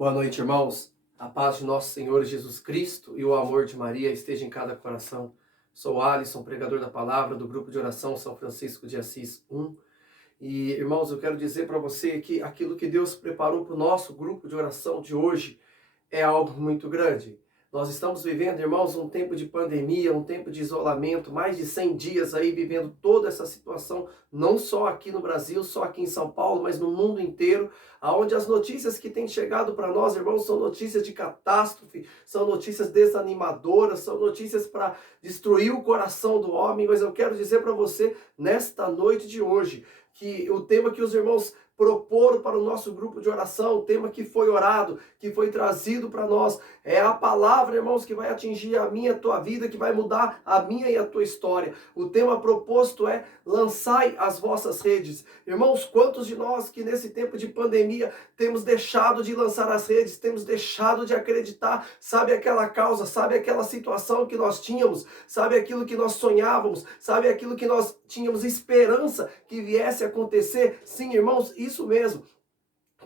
Boa noite, irmãos. A paz de nosso Senhor Jesus Cristo e o amor de Maria esteja em cada coração. Sou Alisson, pregador da palavra do grupo de oração São Francisco de Assis 1. E, irmãos, eu quero dizer para você que aquilo que Deus preparou para o nosso grupo de oração de hoje é algo muito grande. Nós estamos vivendo, irmãos, um tempo de pandemia, um tempo de isolamento, mais de 100 dias aí vivendo toda essa situação, não só aqui no Brasil, só aqui em São Paulo, mas no mundo inteiro, aonde as notícias que têm chegado para nós, irmãos, são notícias de catástrofe, são notícias desanimadoras, são notícias para destruir o coração do homem, mas eu quero dizer para você, nesta noite de hoje, que o tema que os irmãos proporam para o nosso grupo de oração, o tema que foi orado, que foi trazido para nós, é a palavra, irmãos, que vai atingir a minha e a tua vida, que vai mudar a minha e a tua história. O tema proposto é: lançai as vossas redes. Irmãos, quantos de nós que nesse tempo de pandemia temos deixado de lançar as redes, temos deixado de acreditar, sabe aquela causa, sabe aquela situação que nós tínhamos, sabe aquilo que nós sonhávamos, sabe aquilo que nós tínhamos esperança que viesse a acontecer? Sim, irmãos, isso mesmo.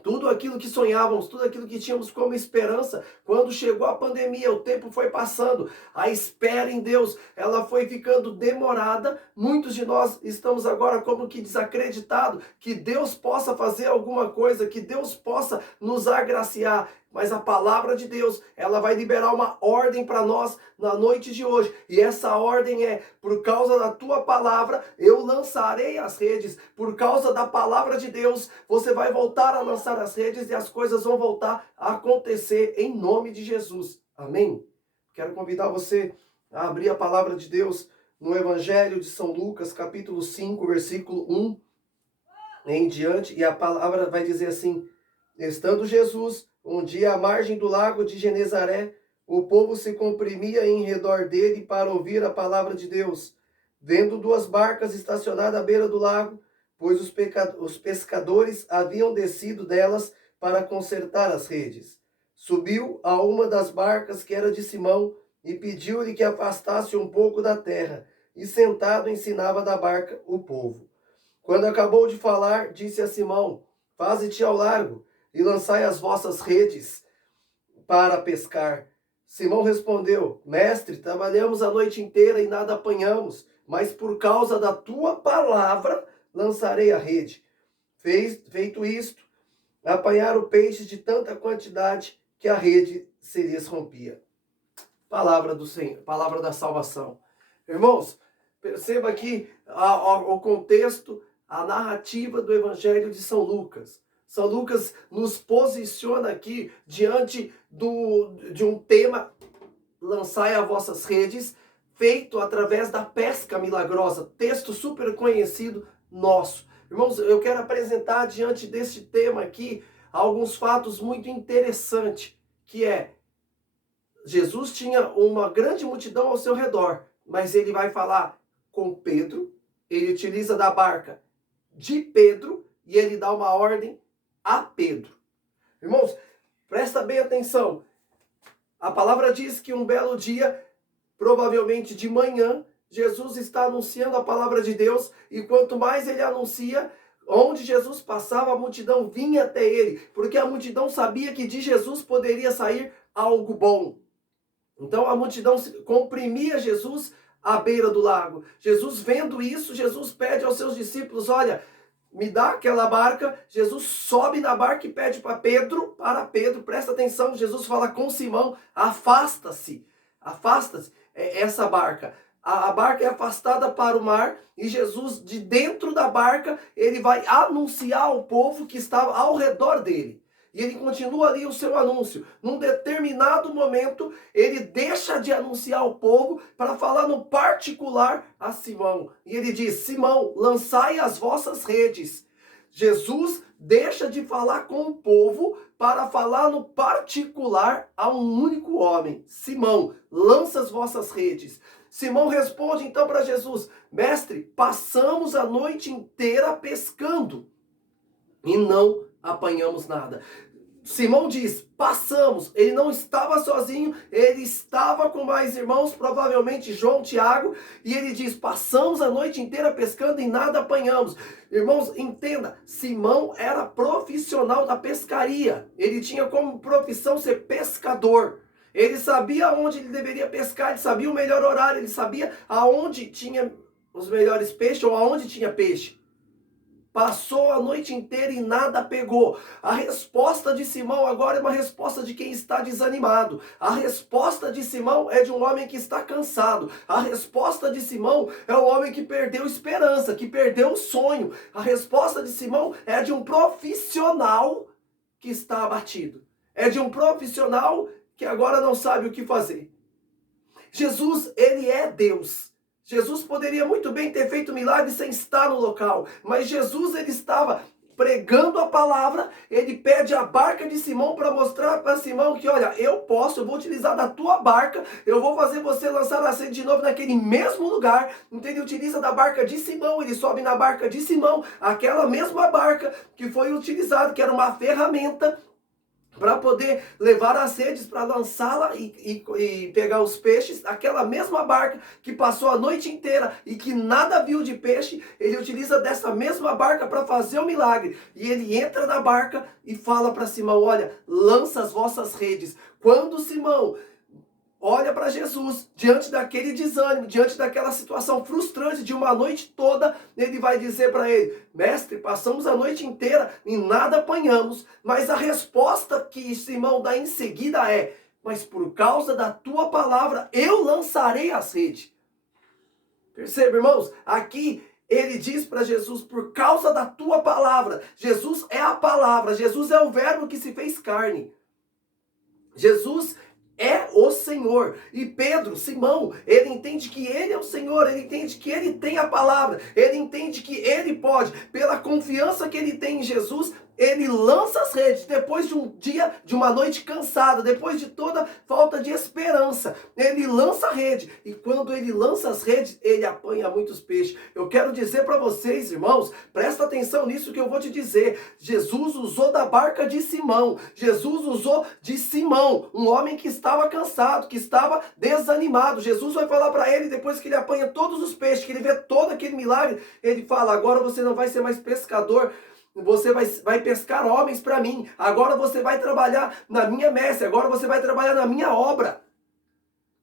Tudo aquilo que sonhávamos, tudo aquilo que tínhamos como esperança, quando chegou a pandemia, o tempo foi passando, a espera em Deus, ela foi ficando demorada. Muitos de nós estamos agora como que desacreditados que Deus possa fazer alguma coisa, que Deus possa nos agraciar. Mas a palavra de Deus, ela vai liberar uma ordem para nós na noite de hoje. E essa ordem é: por causa da tua palavra, eu lançarei as redes. Por causa da palavra de Deus, você vai voltar a lançar as redes e as coisas vão voltar a acontecer em nome de Jesus. Amém? Quero convidar você a abrir a palavra de Deus no Evangelho de São Lucas, capítulo 5, versículo 1 em diante. E a palavra vai dizer assim: estando Jesus um dia à margem do lago de Genezaré, o povo se comprimia em redor dele para ouvir a palavra de Deus. Vendo duas barcas estacionadas à beira do lago, pois os pescadores haviam descido delas para consertar as redes. Subiu a uma das barcas, que era de Simão, e pediu-lhe que afastasse um pouco da terra, e sentado ensinava da barca o povo. Quando acabou de falar, disse a Simão: faze-te ao largo e lançai as vossas redes para pescar. Simão respondeu: mestre, trabalhamos a noite inteira e nada apanhamos, mas por causa da tua palavra lançarei a rede. Feito isto, apanharam peixes de tanta quantidade que a rede se lhes rompia. Palavra do Senhor, palavra da salvação. Irmãos, perceba aqui o contexto, a narrativa do Evangelho de São Lucas. São Lucas nos posiciona aqui diante de um tema: lançai as vossas redes, feito através da pesca milagrosa. Texto super conhecido nosso. Irmãos, eu quero apresentar diante deste tema aqui alguns fatos muito interessantes, que é: Jesus tinha uma grande multidão ao seu redor, mas ele vai falar com Pedro, ele utiliza da barca de Pedro e ele dá uma ordem a Pedro. Irmãos, presta bem atenção. A palavra diz que um belo dia, provavelmente de manhã, Jesus está anunciando a palavra de Deus, e quanto mais ele anuncia, onde Jesus passava, a multidão vinha até ele, porque a multidão sabia que de Jesus poderia sair algo bom. Então a multidão comprimia Jesus à beira do lago. Jesus, vendo isso, Jesus pede aos seus discípulos: olha, me dá aquela barca. Jesus sobe na barca e pede para Pedro, presta atenção, Jesus fala com Simão: afasta-se, essa barca. A barca é afastada para o mar e Jesus, de dentro da barca, ele vai anunciar ao povo que estava ao redor dele. E ele continua ali o seu anúncio. Num determinado momento, ele deixa de anunciar ao povo para falar no particular a Simão. E ele diz: Simão, lançai as vossas redes. Jesus deixa de falar com o povo para falar no particular a um único homem: Simão, lança as vossas redes. Simão responde então para Jesus: mestre, passamos a noite inteira pescando e não apanhamos nada. Simão diz, passamos. Ele não estava sozinho, ele estava com mais irmãos, provavelmente João, Tiago, e ele diz, passamos a noite inteira pescando e nada apanhamos. Irmãos, entenda, Simão era profissional da pescaria. Ele tinha como profissão ser pescador. Ele sabia onde ele deveria pescar, ele sabia o melhor horário, ele sabia aonde tinha os melhores peixes ou aonde tinha peixe. Passou a noite inteira e nada pegou. A resposta de Simão agora é uma resposta de quem está desanimado. A resposta de Simão é de um homem que está cansado. A resposta de Simão é um homem que perdeu esperança, que perdeu o sonho. A resposta de Simão é de um profissional que está abatido. É de um profissional que agora não sabe o que fazer. Jesus, ele é Deus. Jesus poderia muito bem ter feito milagre sem estar no local, mas Jesus, ele estava pregando a palavra, ele pede a barca de Simão para mostrar para Simão que, olha, eu vou utilizar da tua barca, eu vou fazer você lançar a sede de novo naquele mesmo lugar. Então ele utiliza da barca de Simão, ele sobe na barca de Simão, aquela mesma barca que foi utilizada, que era uma ferramenta para poder levar as redes, para lançá-la e pegar os peixes. Aquela mesma barca que passou a noite inteira e que nada viu de peixe, ele utiliza dessa mesma barca para fazer o milagre. E ele entra na barca e fala para Simão, olha, lança as vossas redes. Quando Simão olha para Jesus, diante daquele desânimo, diante daquela situação frustrante de uma noite toda, ele vai dizer para ele, mestre, passamos a noite inteira e nada apanhamos, mas a resposta que Simão dá em seguida é, mas por causa da tua palavra eu lançarei as redes. Perceba, irmãos, aqui ele diz para Jesus, por causa da tua palavra. Jesus é a palavra, Jesus é o verbo que se fez carne. Jesus é o Senhor. E Pedro, Simão, ele entende que ele é o Senhor, ele entende que ele tem a palavra, ele entende que ele pode, pela confiança que ele tem em Jesus, ele lança as redes depois de um dia, de uma noite cansada, depois de toda falta de esperança. Ele lança a rede e quando ele lança as redes, ele apanha muitos peixes. Eu quero dizer para vocês, irmãos, presta atenção nisso que eu vou te dizer. Jesus usou da barca de Simão. Jesus usou de Simão, um homem que estava cansado, que estava desanimado. Jesus vai falar para ele, depois que ele apanha todos os peixes, que ele vê todo aquele milagre, ele fala, agora você não vai ser mais pescador, você vai pescar homens para mim. Agora você vai trabalhar na minha messe. Agora você vai trabalhar na minha obra.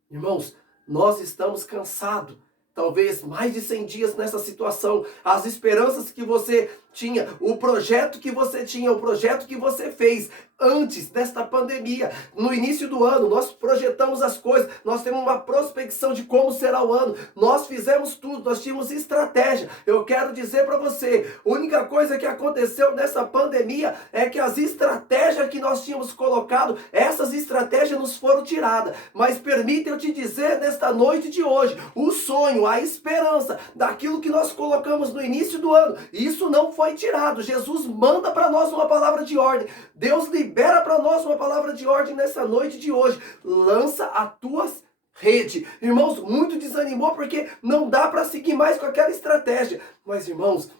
Irmãos, nós estamos cansados. Talvez mais de 100 dias nessa situação. As esperanças que você tinha, o projeto que você tinha, o projeto que você fez antes desta pandemia, no início do ano, nós projetamos as coisas, nós temos uma prospecção de como será o ano, nós fizemos tudo, nós tínhamos estratégia. Eu quero dizer para você, a única coisa que aconteceu nessa pandemia é que as estratégias que nós tínhamos colocado, essas estratégias nos foram tiradas. Mas permita eu te dizer nesta noite de hoje, o sonho, a esperança daquilo que nós colocamos no início do ano, isso não foi tirado. Jesus manda para nós uma palavra de ordem. Deus libera para nós uma palavra de ordem nessa noite de hoje. Lança as tuas redes. Irmãos, muito desanimou porque não dá para seguir mais com aquela estratégia. Mas, irmãos,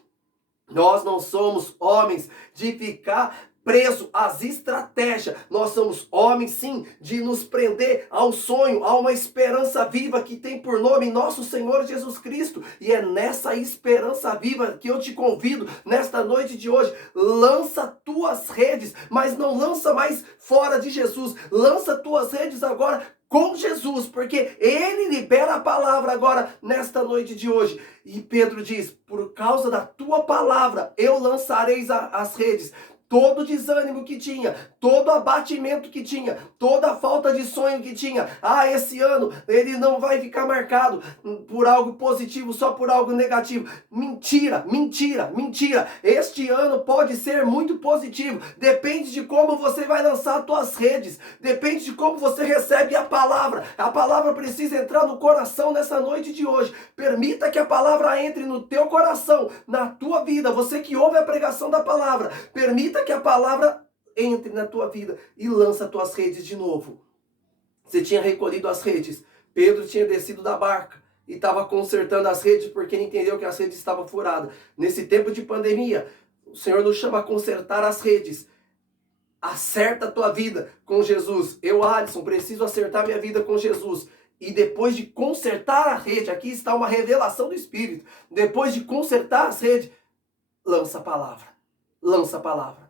nós não somos homens de ficar preso às estratégias. Nós somos homens, sim, de nos prender ao sonho, a uma esperança viva que tem por nome nosso Senhor Jesus Cristo. E é nessa esperança viva que eu te convido nesta noite de hoje. Lança tuas redes, mas não lança mais fora de Jesus. Lança tuas redes agora com Jesus, porque Ele libera a palavra agora nesta noite de hoje. E Pedro diz, por causa da tua palavra, eu lançarei as redes. Todo desânimo que tinha, todo abatimento que tinha, toda falta de sonho que tinha. Esse ano ele não vai ficar marcado por algo positivo, só por algo negativo. Mentira, mentira, mentira. Este ano pode ser muito positivo. Depende de como você vai lançar as tuas redes. Depende de como você recebe a palavra. A palavra precisa entrar no coração nessa noite de hoje. Permita que a palavra entre no teu coração, na tua vida. Você que ouve a pregação da palavra, permita que a palavra entre na tua vida e lança as tuas redes de novo. Você tinha recolhido as redes. Pedro tinha descido da barca e estava consertando as redes porque ele entendeu que as redes estavam furadas. Nesse tempo de pandemia, o Senhor nos chama a consertar as redes. Acerta a tua vida com Jesus. Eu, Alisson, preciso acertar minha vida com Jesus. E depois de consertar a rede, aqui está uma revelação do Espírito. Depois de consertar as redes, lança a palavra. Lança a palavra.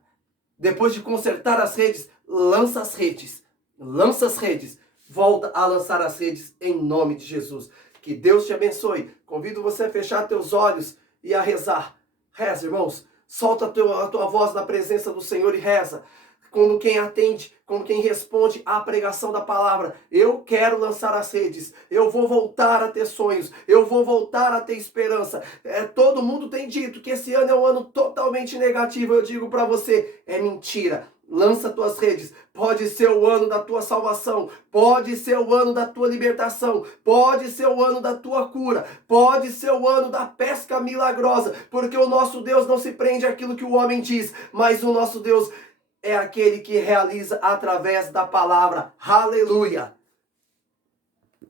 Depois de consertar as redes, lança as redes. Lança as redes. Volta a lançar as redes em nome de Jesus. Que Deus te abençoe. Convido você a fechar teus olhos e a rezar. Reza, irmãos. Solta a tua voz na presença do Senhor e reza. Como quem atende, como quem responde à pregação da palavra. Eu quero lançar as redes. Eu vou voltar a ter sonhos. Eu vou voltar a ter esperança. Todo mundo tem dito que esse ano é um ano totalmente negativo. Eu digo para você, é mentira. Lança tuas redes. Pode ser o ano da tua salvação. Pode ser o ano da tua libertação. Pode ser o ano da tua cura. Pode ser o ano da pesca milagrosa. Porque o nosso Deus não se prende àquilo que o homem diz. Mas o nosso Deus é aquele que realiza através da palavra. Aleluia!